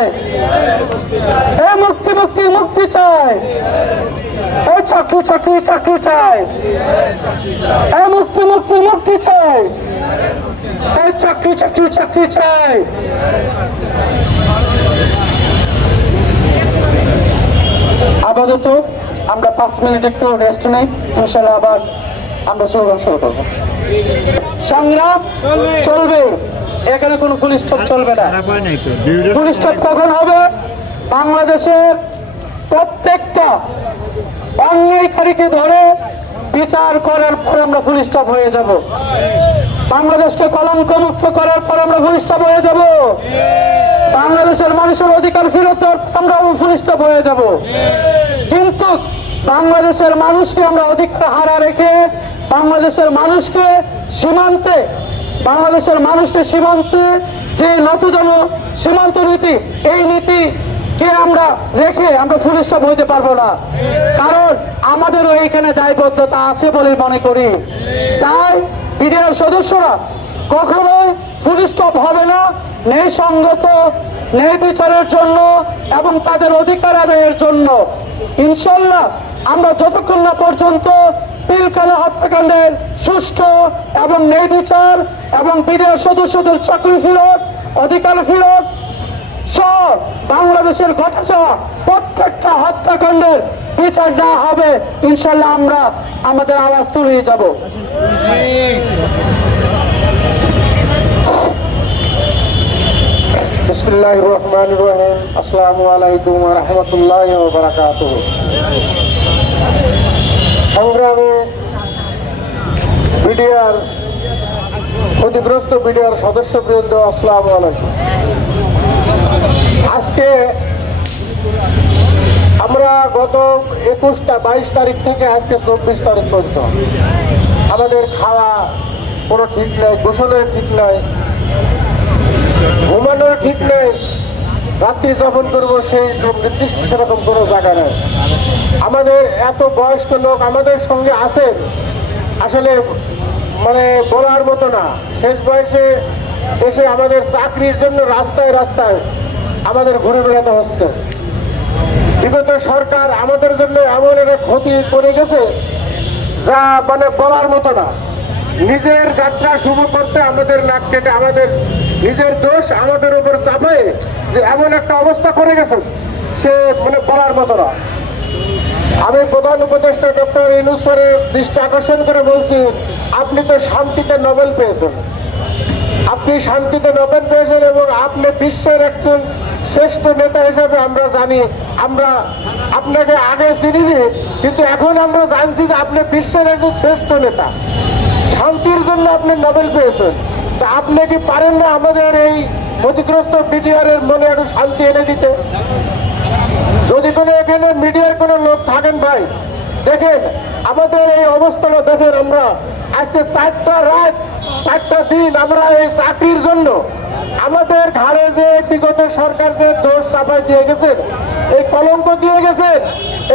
চাই, এই মুক্তি মুক্তি মুক্তি চাই, এই চাকরি চাকরি চাকরি চাই, এই মুক্তি মুক্তি মুক্তি চাই, এই চাকরি চাকরি চাকরি চাই। আপাতত আমরা 5 মিনিট একটু রেস্ট নেই, ইনশাআল্লাহ আবার আমরা স্লোগান শুরু করবো। সংগ্রাম চলবে, এখানে কোনো ফুল স্টপ চলবে না। ফুল স্টপ কখন হবে? বাংলাদেশের প্রত্যেকটা অন্যায়কারীকে ধরে বিচার করার পর আমরা ফুল স্টপ হয়ে যাব। বাংলাদেশকে কলঙ্ক মুক্ত করার পর আমরা ফুল স্টপ হয়ে যাব। বাংলাদেশের মানুষের অধিকার ফেরত আমরা ফুল স্টপ হয়ে যাব। কিন্তু বাংলাদেশের মানুষকে আমরা অধিকার হারা রেখে বাংলাদেশের মানুষকে সীমান্তে যে নতুন সীমান্ত নীতি, এই নীতিকে আমরা রেখে আমরা ফুল স্টপ হইতে পারবো না। কারণ আমাদেরও এইখানে দায়বদ্ধতা আছে বলে মনে করি। তাই বিডিআর সদস্যরা কখনোই ফুল স্টপ হবে না। ন্যায়সঙ্গত ন্যায় বিচারের জন্য এবং তাদের অধিকার আদায়ের জন্য ইনশাল্লাহ আমরা যতক্ষণ না পর্যন্ত পিলখানা হত্যাকাণ্ডের সুষ্ঠু এবং ন্যায় বিচার এবং বিডিআর সদস্যদের চাকরি ফেরত, অধিকার ফেরত সহ বাংলাদেশের ঘটে যাওয়া প্রত্যেকটা হত্যাকাণ্ডের বিচার না হবে, ইনশাল্লাহ আমরা আমাদের আওয়াজ তুলে যাব। বিসমিল্লাহির রহমানির রহিম। আসসালামু আলাইকুম ওয়া রাহমাতুল্লাহি ওয়া বারাকাতুহু। সংগ্রামী বিডিআর ক্ষতিগ্রস্ত বিডিআর সদস্যবৃন্দ, আসসালামু আলাইকুম। আজকে আমরা গত 22 তারিখ থেকে আজকে 24 তারিখ পর্যন্ত আমাদের খাওয়া কোনো ঠিক নাই, গোসলের ঠিক নাই, ঘুমানোর ঠিক নেই, রাত্রি যাপন করবো সেই নির্দিষ্ট সেরকম কোনো জায়গা নেই। আমাদের এত বয়স্ক লোক আমাদের সঙ্গে আছেন, আসলে মানে বলার মতো না। শেষ বয়সে এসে আমাদের চাকরির জন্য রাস্তায় রাস্তায় আমাদের ঘুরে বেড়াতে হচ্ছে। বিগত সরকার আমাদের জন্য এমন একটা ক্ষতি করে গেছে যা মানে বলার মতো না। নিজের যাত্রা শুরু করতে আমাদের নাক কেটে আমাদের নিজের দোষ আমাদের উপর চাপায় যে এমন একটা অবস্থা করে গেছে সে মানে বলার মতো না। আমি প্রধান উপদেষ্টা ডক্টর ইউনূস স্যারের দৃষ্টি আকর্ষণ করে বলছি, আপনি তো শান্তিতে নোবেল পেয়েছেন, আপনি শান্তিতে নোবেল পেয়েছেন এবং আপনি বিশ্বের একজন শ্রেষ্ঠ নেতা হিসেবে আমরা জানি। আমরা আপনাকে আগে চিনিনি, কিন্তু এখন আমরা জানছি যে আপনি বিশ্বের একজন শ্রেষ্ঠ নেতা। শান্তির জন্য আপনি নোবেল পেয়েছেন, তা আপনি কি পারেন না আমাদের এই ক্ষতিগ্রস্ত বিডিআরের মনে একটু শান্তি এনে দিতে? যদি কোনো এখানে মিডিয়ার কোনো লোক থাকেন ভাই, দেখেন আমাদের এই অবস্থাটা দেখেন। আমরা আজকে 4টা রাত 4টা দিন আমরা এই চাকরির জন্য আমাদের ঘাড়ে যে বিগত সরকার যে দোষ চাপাই দিয়ে গেছেন, এই কলঙ্ক দিয়ে গেছেন,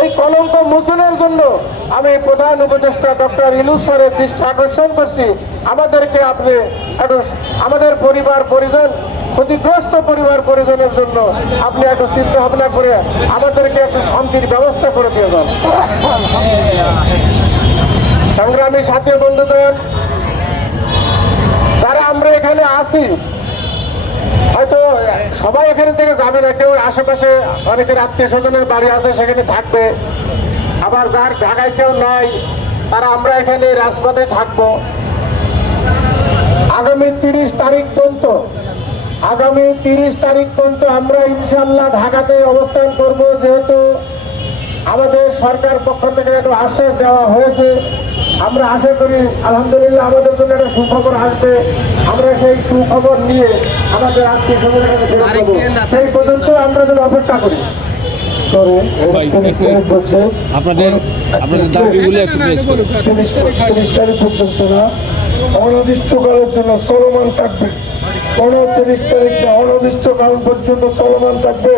এই কলঙ্ক মোচনের জন্য আমি প্রধান উপদেষ্টা ডক্টর ইউনূস স্যারের দৃষ্টি আকর্ষণ করছি। আমাদেরকে আপনি একটু আমাদের পরিবার পরিজন, ক্ষতিগ্রস্ত পরিবার পরিজনের জন্য আপনি একটু চিন্তা ভাবনা করে আমাদেরকে একটু শান্তির ব্যবস্থা করে দিয়ে যান। সংগ্রামী সাথী বন্ধুগণ, যারা আমরা এখানে আছি, হয়তো সবাই এখানে থেকে যাবে না, কেউ আশেপাশে অনেকের আত্মীয় স্বজনের বাড়ি আছে সেখানে থাকবে, আবার যার ঢাকায় কেউ নাই তারা আমরা এখানে রাজপথে থাকবো। আগামী 30 তারিখ পর্যন্ত আমরা ইনশাল্লাহ ঢাকাতে অবস্থান করব। যেহেতু আমাদের সরকার পক্ষ থেকে একটু আশ্বাস দেওয়া হয়েছে, আমরা আশা করি আলহামদুলিল্লাহ আমাদের জন্য একটা সুখবর আসবে। আমরা সেই সুখবর নিয়ে আমাদের আত্মীয় স্বজনের কাছে ফেরত দেবো। সেই পর্যন্ত আমরা যেন অপেক্ষা করি। আপনাদের দাবিগুলো একটু প্রেস করুন। 30 তারিখ পর্যন্ত না, অনির্দিষ্টকালের জন্য চলমান থাকবে। 30 তারিখ না, অনির্দিষ্টকাল পর্যন্ত চলমান থাকবে।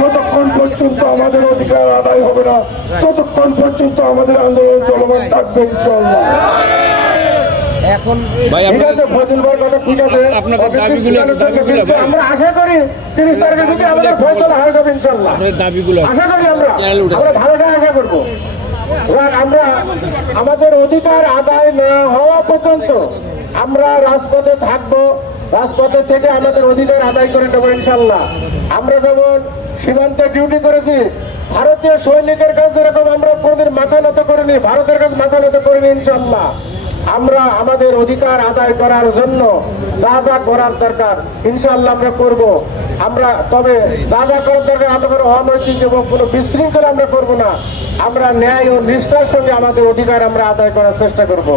যতক্ষণ পর্যন্ত আমাদের অধিকার আদায় হবে না, ততক্ষণ পর্যন্ত আমাদের আন্দোলন চলমান থাকবে ইনশাআল্লাহ। এখন ভাই ঠিক আছে, ফজল ভাইয়ের কথা ঠিক আছে। আপনাদের দাবিগুলো কিন্তু ভাই। আমরা আশা করি 30 তারিখের দিকে আমাদের ফয়সালা হয়ে যাবে ইনশাল্লাহ। আপনাদের দাবিগুলো আশা করি আমরা চ্যানেল উঠে ভালোটা আশা করবো। এবার আমরা আমাদের অধিকার আদায় না হওয়া পর্যন্ত আমরা রাজপথে থাকবো। রাজপথে থেকে আমাদের অধিকার আদায় করে নেবো ইনশাল্লাহ। আমরা যেমন সীমান্তে ডিউটি করেছি, ভারতীয় সৈনিকের কাছে এরকম আমরা কোনদিন মাথা নত করিনি, ভারতের কাছে মাথা নত করিনি ইনশাল্লাহ। আমরা আমাদের অধিকার আদায় করার জন্য যা যা করার দরকার ইনশাল্লাহ আমরা করব। আমরা তবে যা যা করার দরকার আমরা কোনো অনৈতিক এবং কোনো বিশৃঙ্খলা আমরা করব না। আমরা ন্যায় ও নিষ্ঠার সঙ্গে আমাদের অধিকার আমরা আদায় করার চেষ্টা করব।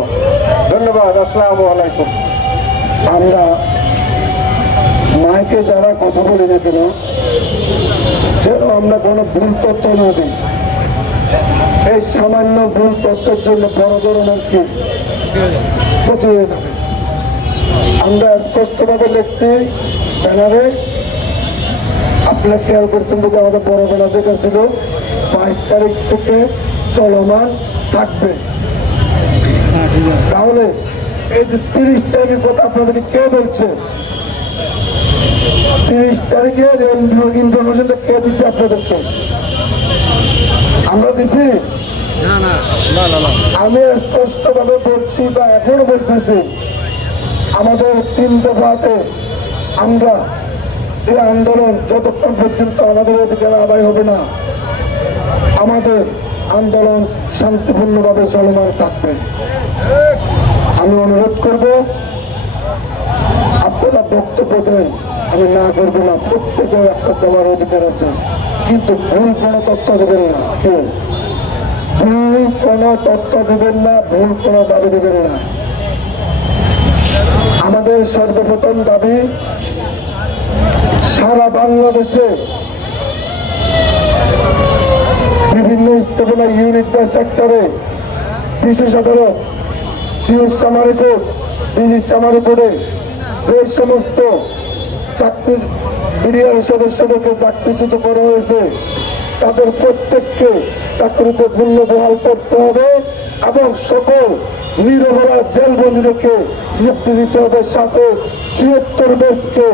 ধন্যবাদ। আসসালামু আলাইকুম। আমরা মাইকে যারা কথা বলি না কেন, যেন আমরা কোনো ভুল তথ্য না দিই। এই সামান্য ভুল তথ্যের জন্য বড় ধরনের কি ক্ষতি হয়ে যাবে। আমরা স্পষ্টভাবে লিখছি ব্যানারে, আপনারা খেয়াল করছেন যে আমাদের বড় ব্যানার যেটা ছিল 22 তারিখ থেকে চলমান থাকবে। তাহলে এই যে 30 তারিখের কথা আপনাদেরকে কে বলছে? 30 তারিখের ইনফরমেশনটা কে দিচ্ছে আপনাদেরকে? আমরা দিছি? আমি স্পষ্টভাবে বলছি বা এখনো বলতেছি, আমাদের 3 দফাতে আমরা এই আন্দোলন যতক্ষণ পর্যন্ত আমাদের অধিকার আদায় হবে না, আমাদের আন্দোলন শান্তিপূর্ণভাবে চলমান থাকবে। আমি অনুরোধ করব আপনারা বক্তব্য দেন, আমি না করবো না। প্রত্যেকের একটা দেওয়ার অধিকার আছে, কিন্তু ভুল কোনো তথ্য দেবেন না। কেউ ভুল কোনো তথ্য দেবেন না, ভুল কোনো দাবি দেবেন না। আমাদের সর্বপ্রথম দাবি, সারা বাংলাদেশে বিভিন্ন স্থাপনা ইউনিট বা সেক্টরে, বিশেষ আদালত, সিউর সামারি কোর্ট, ডিজি সামারি কোর্টে যে সমস্ত চাকরি বিডিআর সদস্যদেরকে চাকরিচ্যুত করা হয়েছে, তাদের প্রত্যেককে চাকরিতে পূর্ণ বহাল করতে হবে এবং সকল নিরপরাধ জেলবন্দীদেরকে মুক্তি দিতে হবে। সাথে ৭৬ বেসকে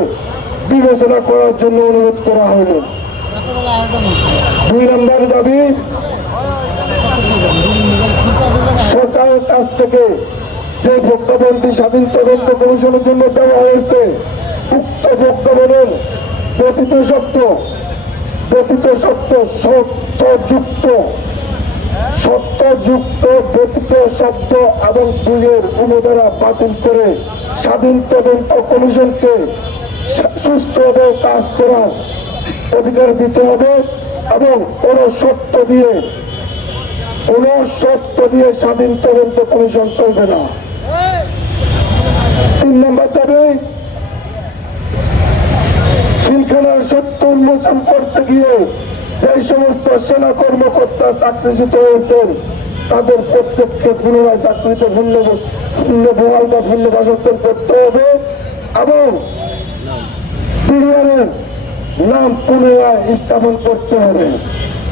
বিবেচনা করার জন্য অনুরোধ করা হইল। 2 নম্বর দাবি, সরকারের কাছ থেকে যে ভোক্তাবন্ধী স্বাধীন তদন্ত কমিশনের জন্য দেওয়া হয়েছে, উক্ত ভোক্তাবনের ব্যতীত সত্য ব্যতীত শব্দ এবং বইয়ের অনুদারা বাতিল করে স্বাধীন তদন্ত কমিশনকে সুস্থভাবে কাজ করার অধিকার দিতে হবে এবং কোনো শর্ত দিয়ে স্বাধীন তদন্ত কমিশন চলবে না। 3 নম্বর দাবি, পিলখানার সত্য উন্মোচন করতে গিয়ে যে সমস্ত সেনা কর্মকর্তা চাকরিচ্যুত হয়েছেন, তাদের প্রত্যেককে পুনরায় চাকরিতে পূর্ণ বহাল বা পূর্ণ বাসস্থান করতে হবে এবং বিডিআরের নাম পুনরায় স্থাপন করতে হবে।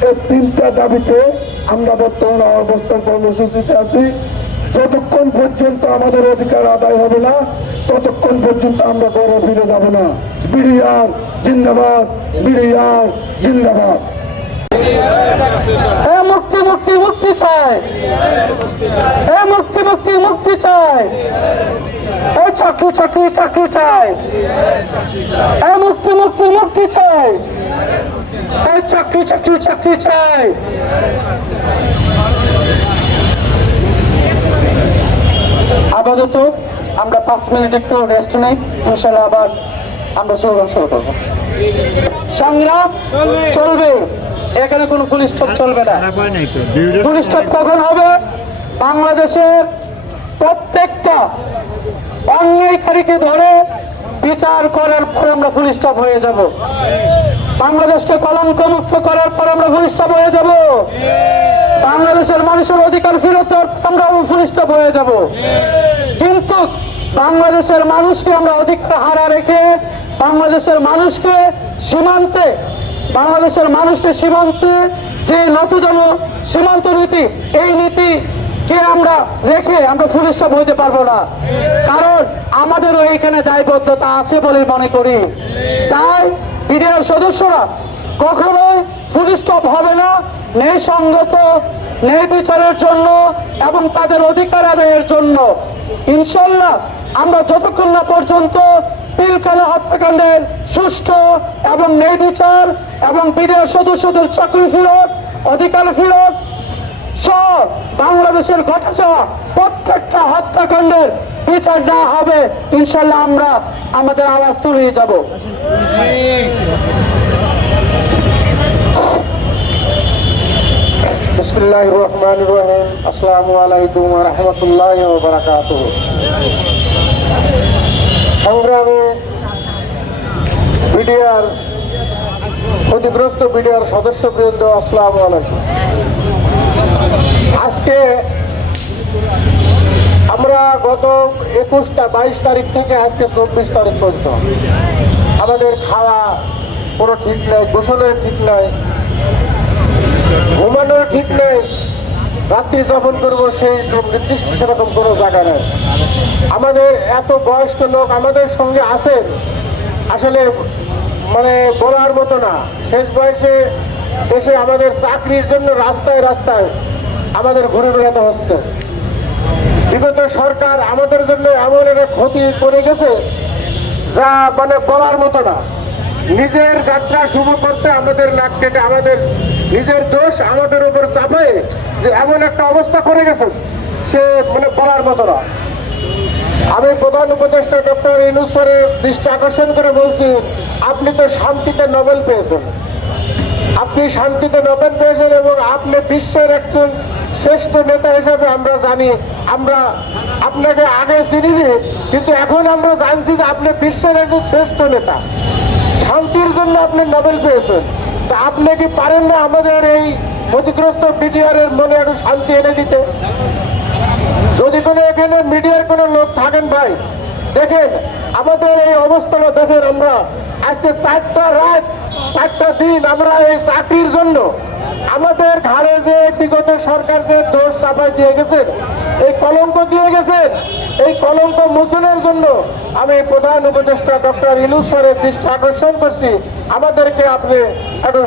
এই 3টা দাবিতে আমরা বর্তমানে অবস্থান কর্মসূচিতে আছি। যতক্ষণ পর্যন্ত আমাদের অধিকার আদায় হবে না, ততক্ষণ পর্যন্ত আমরা ঘরে ফিরে যাব না। বিডিআর জিন্দাবাদ, বিডিআর জিন্দাবাদ। মুক্তি মুক্তি মুক্তি চাই, মুক্তি মুক্তি মুক্তি চাই, চাকরি চাকরি চাকরি চাই, মুক্তি মুক্তি মুক্তি চাই, চাকরি চাকরি চাকরি চাই। আপাতত আমরা 5 মিনিট একটু রেস্ট নেই, ইনশাআল্লাহ আবার আমরা স্লোগান শুরু করবো। সংগ্রাম চলবে, এখানে কোনো পুলিশ স্টপ চলবে না। পুলিশ স্টপ কখন হবে? বাংলাদেশের প্রত্যেকটা অন্যায়কারীকে ধরে বিচার করার পর আমরা পুলিশ স্টপ হয়ে যাব। বাংলাদেশকে কলঙ্ক মুক্ত করার পর আমরা পুলিশ স্টপ হয়ে যাব। বাংলাদেশের মানুষের অধিকার ফেরত আমরা পুলিশ স্টপ হয়ে যাব। কিন্তু বাংলাদেশের মানুষকে আমরা অধিকার হারা রেখে বাংলাদেশের মানুষকে সীমান্তে যে নতুন সীমান্ত নীতি, এই নীতি কে আমরা রেখে আমরা পুলিশটা বইতে পারবো না, কারণ আমাদেরও এখানে দায়বদ্ধতা আছে বলে মনে করি। তাই বিডিআর সদস্যরা কখনোই ফুল স্টপ হবে না, ন্যায় সঙ্গত ন্যায় বিচারের জন্য এবং তাদের অধিকার আদায়ের জন্য। ইনশাল্লাহ আমরা যতক্ষণ না পর্যন্ত পিলখানা হত্যাকাণ্ডের সুষ্ঠু এবং ন্যায় বিচার এবং বিডিআর সদস্যদের চাকরি ফেরত, অধিকার ফেরত সহ বাংলাদেশের ঘটে যাওয়া প্রত্যেকটা হত্যাকাণ্ডের বিচার না হবে, ইনশাল্লাহ আমরা আমাদের আওয়াজ তুলে যাব। বিসমিল্লাহির রহমানির রহিম। আসসালামু আলাইকুম ওয়া রাহমাতুল্লাহি ওয়া বারাকাতুহু। সংগ্রামী বিডিআর ক্ষতিগ্রস্ত বিডিআর সদস্যবৃন্দ, আসসালামু আলাইকুম। আজকে আমরা গত 22 তারিখ থেকে আজকে 24 তারিখ পর্যন্ত আমাদের খাওয়া কোনো ঠিক নাই, গোসলের ঠিক নাই, ঘুমানোর ঠিক নেই, রাত্রি যাপন করবো সেই নির্দিষ্ট সেরকম কোনো জায়গা নেই। আমাদের এত বয়স্ক লোক আমাদের সঙ্গে আছেন, আসলে মানে বলার মতো না। শেষ বয়সে এসে আমাদের চাকরির জন্য রাস্তায় রাস্তায় আমাদের ঘুরে বেড়াতে হচ্ছে। বিগত সরকার আমাদের জন্য এমন একটা ক্ষতি করে গেছে যা মানে বলার মতো না। নিজের যাত্রা শুরু করতে আমাদের নাক কেটে আমাদের নিজের দোষ আমাদের উপর চাপে যে এমন একটা অবস্থা করে গেছে সে মানে বলার মতো না। আমি প্রধান উপদেষ্টা ডক্টর ইউনূস স্যারের দৃষ্টি আকর্ষণ করে বলছি, আপনি তো শান্তিতে নোবেল পেয়েছেন, আপনি শান্তিতে নোবেল পেয়েছেন এবং আপনি বিশ্বের একজন শ্রেষ্ঠ নেতা হিসেবে আমরা জানি। আমরা আপনাকে আগে চিনিনি, কিন্তু এখন আমরা জানছি যে আপনি বিশ্বের একজন শ্রেষ্ঠ নেতা। শান্তির জন্য আপনি নোবেল পেয়েছেন, তা আপনি কি পারেন না আমাদের এই ক্ষতিগ্রস্ত বিডিআর এর মনে একটু শান্তি এনে দিতে? যদি কোনো এখানে মিডিয়ার কোনো লোক থাকেন ভাই, দেখেন আমাদের এই অবস্থাটা দেখেন। আমরা আজকে 4টা রাত 4টা দিন আমরা এই চাকরির জন্য আমাদের ঘাড়ে যে বিগত সরকার যে দোষ চাপাই দিয়ে গেছেন, এই কলঙ্ক দিয়ে গেছেন, এই কলঙ্ক মোচনের জন্য আমি প্রধান উপদেষ্টা ডক্টর ইউনূস স্যারের দৃষ্টি আকর্ষণ করছি। আমাদেরকে আপনি একটু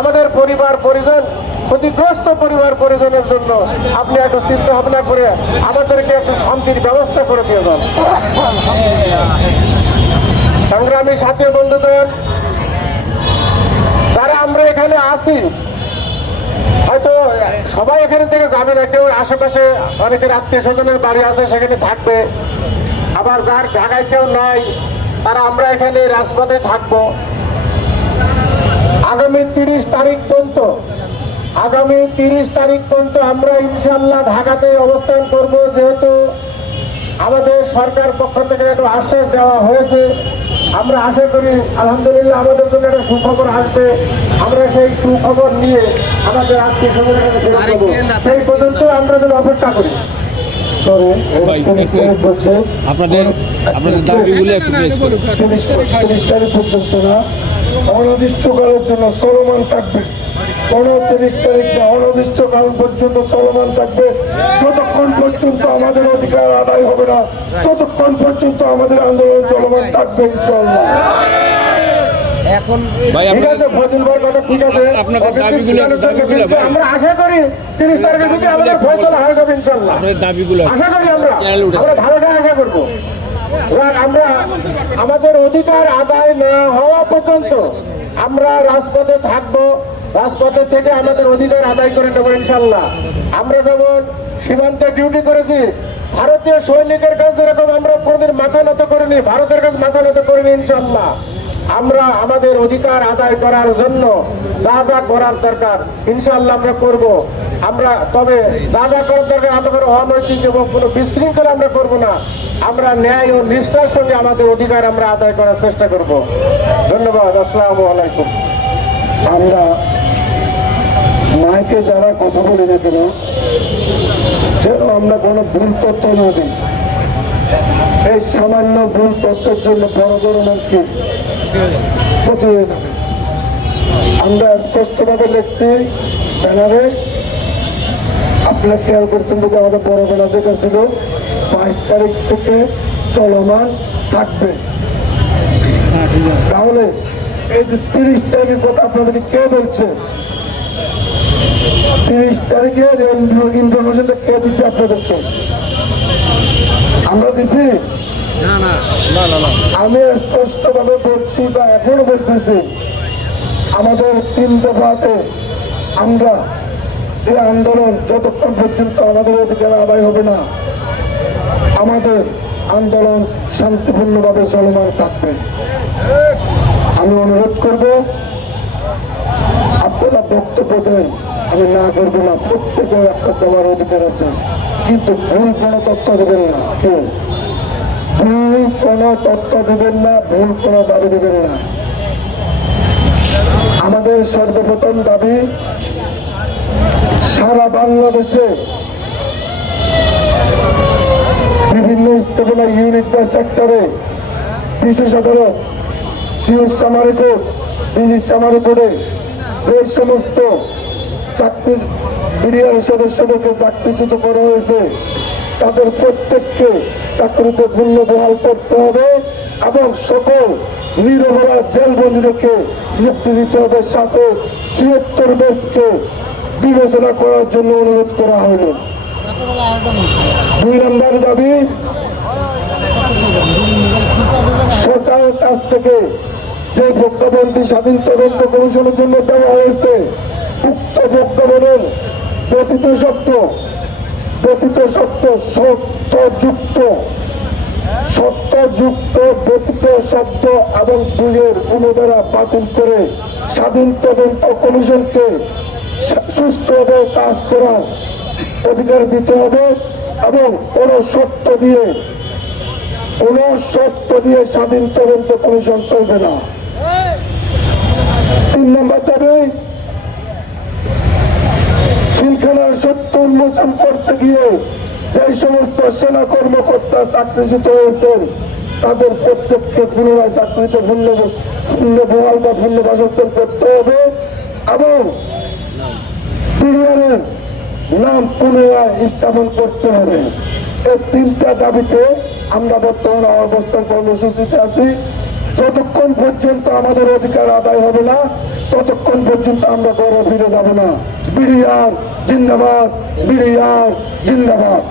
আমাদের পরিবার পরিজন, ক্ষতিগ্রস্ত পরিবার পরিজনের জন্য আপনি একটু চিন্তা ভাবনা করে আমাদেরকে একটু শান্তির ব্যবস্থা করে দিয়ে যান। সংগ্রামী সাথী বন্ধুদের, যারা আমরা এখানে আছি, হয়তো সবাই এখানে থেকে যাবে না, কেউ আশেপাশে অনেকের আত্মীয় স্বজনের বাড়ি আছে সেখানে থাকবে, আবার যার ঢাকায় কেউ নাই তারা আমরা এখানে রাজপথে থাকবো। আগামী 30 তারিখ পর্যন্ত আমরা ইনশাল্লাহ ঢাকাতে অবস্থান করব। যেহেতু আমাদের সরকার পক্ষ থেকে একটু আশ্বাস দেওয়া হয়েছে, আমরা আশা করি আলহামদুলিল্লাহ আমাদের জন্য একটা সুখবর আসবে। আমরা সেই সুখবর নিয়ে আমাদের আত্মীয় স্বজনের কাছে ফেরত দেবো। সেই পর্যন্ত আমরা যেন অপেক্ষা করি। আপনাদের দাবিগুলো একটু পেশ করুন। 30 তারিখ পর্যন্ত না, অনির্দিষ্টকালের জন্য চলমান থাকবে। 30 তারিখ না, অনির্দিষ্টকাল পর্যন্ত চলমান থাকবে। যতক্ষণ পর্যন্ত আমাদের অধিকার আদায় হবে না, ততক্ষণ পর্যন্ত আমাদের আন্দোলন চলমান থাকবে ইনশাআল্লাহ। এখন ভাই ঠিক আছে, ফজল ভাই কথা ঠিক আছে। আপনাদের দাবিগুলো ভাই আমরা আশা করি 30 তারিখের ভিতরে আমাদের ফয়সালা হয়ে যাবে ইনশাআল্লাহ। আপনাদের দাবিগুলো আশা করি আমরা ভালোটা আশা করবো। আমরা আমাদের অধিকার আদায় না হওয়া পর্যন্ত আমরা রাজপথে থাকবো। রাজপথে থেকে আমাদের অধিকার আদায় করে নেবো ইনশাল্লাহ। আমরা যেমন সীমান্তে ডিউটি করেছি, ভারতীয় সৈনিকের কাছে যেরকম আমরা কোনদিন মাথা নত করিনি, ভারতের কাছে মাথা নত করিনি ইনশাল্লাহ। আমরা আমাদের অধিকার আদায় করার জন্য যা যা করার দরকার ইনশাল্লাহ আমরা করব। আমরা তবে যা যা করার দরকার আমাদের অনৈতিক এবং কোনো বিশৃঙ্খলা আমরা করব না। আমরা ন্যায় ও নিষ্ঠার সঙ্গে আমাদের অধিকার আমরা আদায় করার চেষ্টা করব। ধন্যবাদ। আসসালামু আলাইকুম। আমরা মাইকে যারা কথা বলি না কেন, যেন আমরা কোনো ভুল তথ্য না দিই। এই সামান্য ভুল তথ্যের জন্য বড় ধরনের কি ক্ষতি হয়ে যাবে। আমরা স্পষ্টভাবে লিখছি ব্যানারে, আপনারা খেয়াল করছেন যে আমাদের বড় বেলা যেটা ছিল 22 তারিখ থেকে চলমান থাকবে। তাহলে এই যে 30 তারিখের কথা আপনাদেরকে কে বলছে? 30 তারিখের ইনফরমেশনটা কে দিচ্ছে আপনাদেরকে? আমরা দিছি? আমি স্পষ্ট ভাবে বলছি বা এখনো বলতেছি, আমাদের 3 দফাতে আমরা এই আন্দোলন যতক্ষণ পর্যন্ত আমাদের অধিকার আদায় হবে না, আমাদের আন্দোলন শান্তিপূর্ণভাবে চলমান থাকবে। আমি অনুরোধ করব আপনারা বক্তব্য দেন, আমি না করবো না, প্রত্যেকের একটা দেওয়ার অধিকার আছে, কিন্তু ভুল কোনো তথ্য দেবেন না, কেউ ভুল কোনো তথ্য দেবেন না, ভুল কোনো দাবি দেবেন না। আমাদের সর্বপ্রথম দাবি, সারা বাংলাদেশে বিভিন্ন স্থাপনা ইউনিট বা সেক্টরে, বিশেষ আদালত, সিওর সামারি কোর্ট, ডিজি সামারি কোর্টে যে সমস্ত চাকরি বিডিআর সদস্যদেরকে চাকরিচ্যুত করা হয়েছে, তাদের প্রত্যেককে চাকরিতে মূল্য বহাল করতে হবে এবং সকল নিরপরাধ জেলবন্দীদেরকে মুক্তি দিতে হবে। সাথে ৭৬ ব্যাচকে বিবেচনা করার জন্য অনুরোধ করা হলো। 2 নম্বর দাবি, সরকারের কাছ থেকে যে ভোক্তাবন্দী স্বাধীন তদন্ত কমিশনের জন্য দেওয়া হয়েছে, উক্ত ভোক্তাবনের ব্যতীত সত্যযুক্ত ব্যতীত শব্দ এবং বইয়ের অনুদারা বাতিল করে স্বাধীন তদন্ত কমিশনকে সুস্থভাবে কাজ করার অধিকার দিতে হবে এবং কোনো শর্ত দিয়ে স্বাধীন তদন্ত কমিশন চলবে না। 3 নম্বর দাবি, পিলখানার সত্য উন্মোচন করতে গিয়ে যে সমস্ত সেনা কর্মকর্তা চাকরিচ্যুত হয়েছেন, তাদের প্রত্যেককে পুনরায় চাকরিতে পূর্ণ বহাল বা পূর্ণ বাসস্থান করতে হবে এবং বিডিআরের নাম পুনরায় স্থাপন করতে হবে। এই 3টা দাবিতে আমরা বর্তমানে অবস্থান কর্মসূচিতে আছি। যতক্ষণ পর্যন্ত আমাদের অধিকার আদায় হবে না, ততক্ষণ পর্যন্ত আমরা ঘরে ফিরে যাব না। বিডিআর জিন্দাবাদ, বিডিআর জিন্দাবাদ।